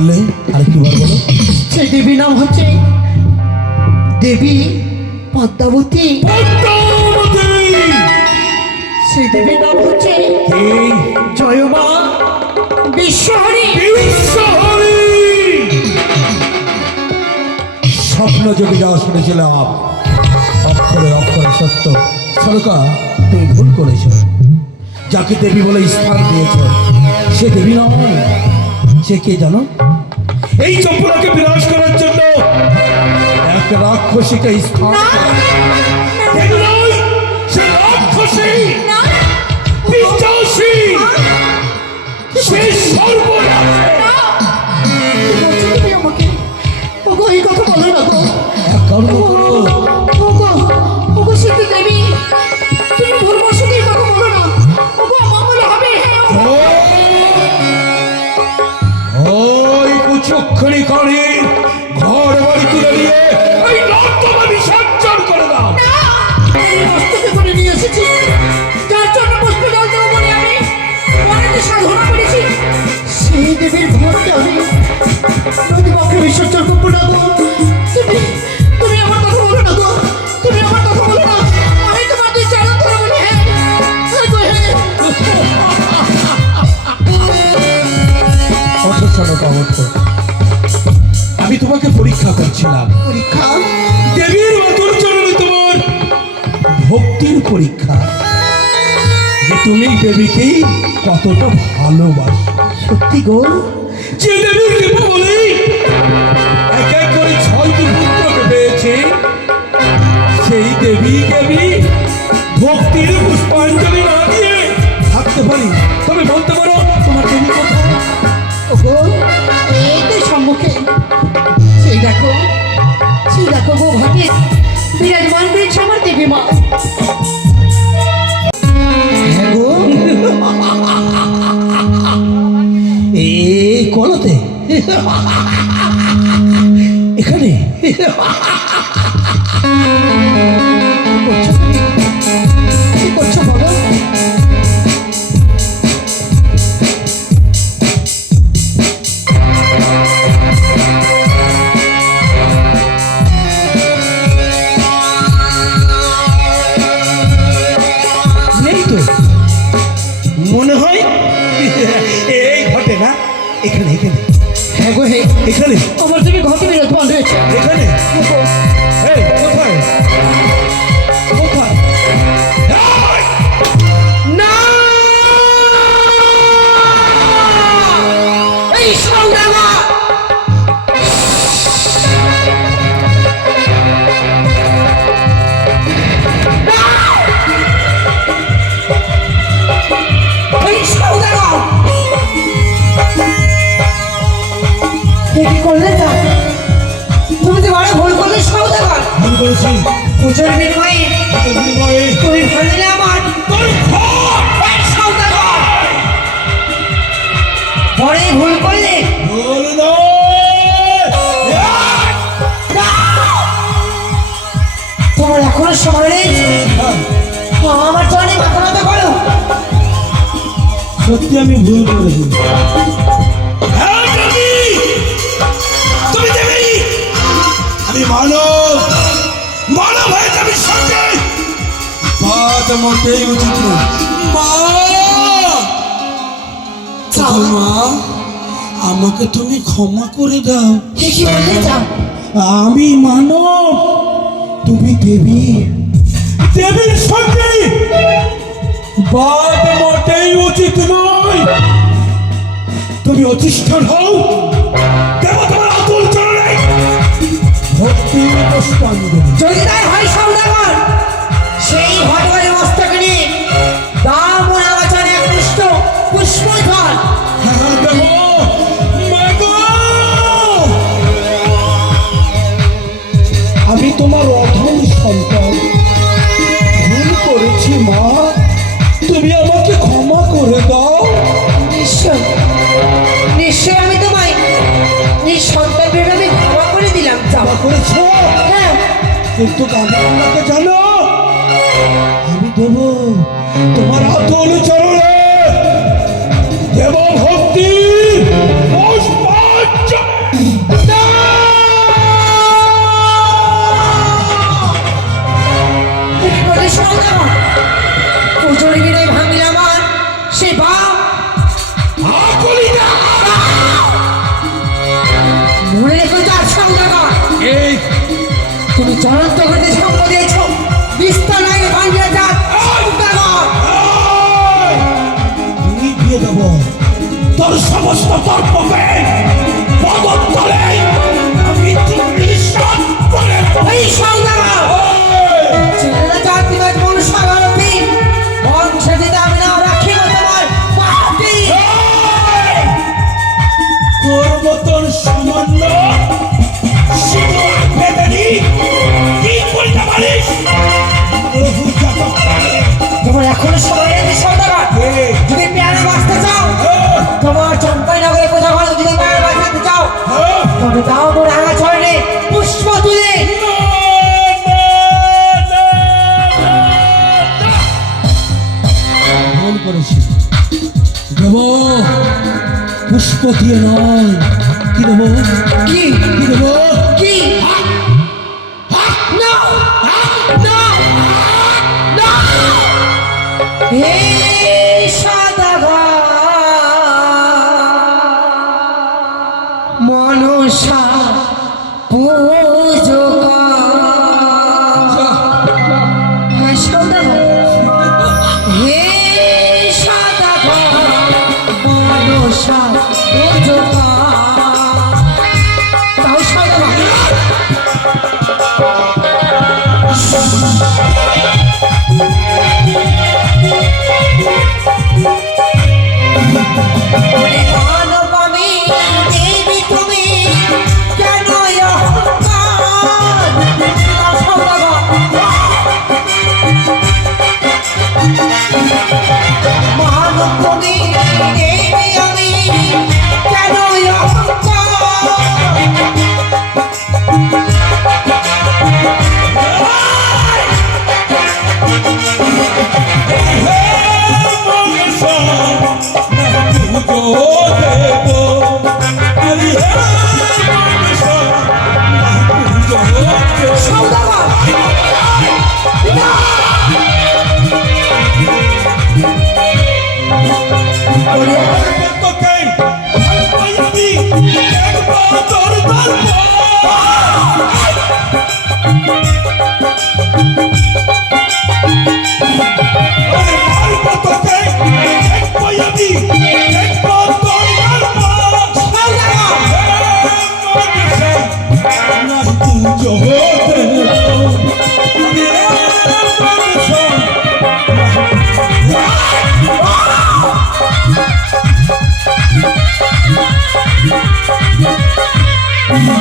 বললে আরেকটু বার বলো। সেই দেবী নাম হচ্ছে দেবী পদ্মাবতী। সেই দেবী নাম হচ্ছে জয় মা বিশ্বহরি। বিশ্বহরি। স্বপ্ন যদি যা শুনেছিলাম অক্ষরে অক্ষরে সত্য। সরকার তুমি ভুল করেছ। যাকে দেবী বলে স্থান দিয়েছ সে দেবী নাম সে কে জানো? এই চম্পলাকে বিনাশ করার জন্য এক রাক্ষসীকে স্থান সে রাক্ষসী। সর্বনাশী। বিসর্জন করব না গো তুমি তুমি আমার কথা বলো না গো। তুমি আমার কথা বলো না। আমি তোমার দুই চরণ ধরে বলি হ্যাঁ হ্যাঁ হ্যাঁ আমি তোমাকে পরীক্ষা করছিলাম। পরীক্ষা? দেবীর মতন চরণে তোমার ভক্তির পরীক্ষা। তুমি দেবীকে কতটা ভালোবাসো। সত্যি গো? দেবী দেবী ভক্তির পুষ্পাঞ্জলি না দিয়ে থাকতে পারি। তবে বলতে পারো তোমার দেবী কোথায়? ওগো এই তো সম্মুখে। সেই দেখো সেই দেখো গো ঘাটে বিরাজমান বীর আমার দেবী মা। হ্যাঁ এই কলতে এখানে? এখানে করেছি। পুজোর বিনিময়ে বিনিময়ে তুমি ভাঙলে আমার। পরে ভুল করলে ভুল তোমার এখনও সময় আমার জন্য মাথা ব্যথা করো। সত্যি আমি ভুল করেছি। হ্যাঁ আমি মানব। বাদ মোটেই উচিত মা! আমাকে তুমি ক্ষমা করে দাও। আমি মানব তুমি দেবী। দেবীর সঙ্গে বাদ মোটেই উচিত নয়। তুমি অধিষ্ঠান হও। দেব তোমার আতুল চরণে ভক্তি পুষ্পাঞ্জলি যদি তাই হয় সৌদাগর তোমার অধম সন্তান। ভুল করেছি মা। তুমি আমাকে ক্ষমা করে দাও। নিশ্চয়। নিশ্চয় আমি তোমায় নিজ সন্তান ভেবে আমি ক্ষমা করে দিলাম ক্ষমা করেছ? হ্যাঁ। কিন্তু আমি তোমাকে জানো? আমি দেব। তোমার আতল চরণে আমার সে বাপ মনে রেখো তার সঙ্গগণ তুমি চলন্ত ঘটে সঙ্গ দিয়েছ। বিস্তার আগে ভাঙিয়া দিয়ে নয় কি দেবো কি কি দেবো কি মনসা পুজো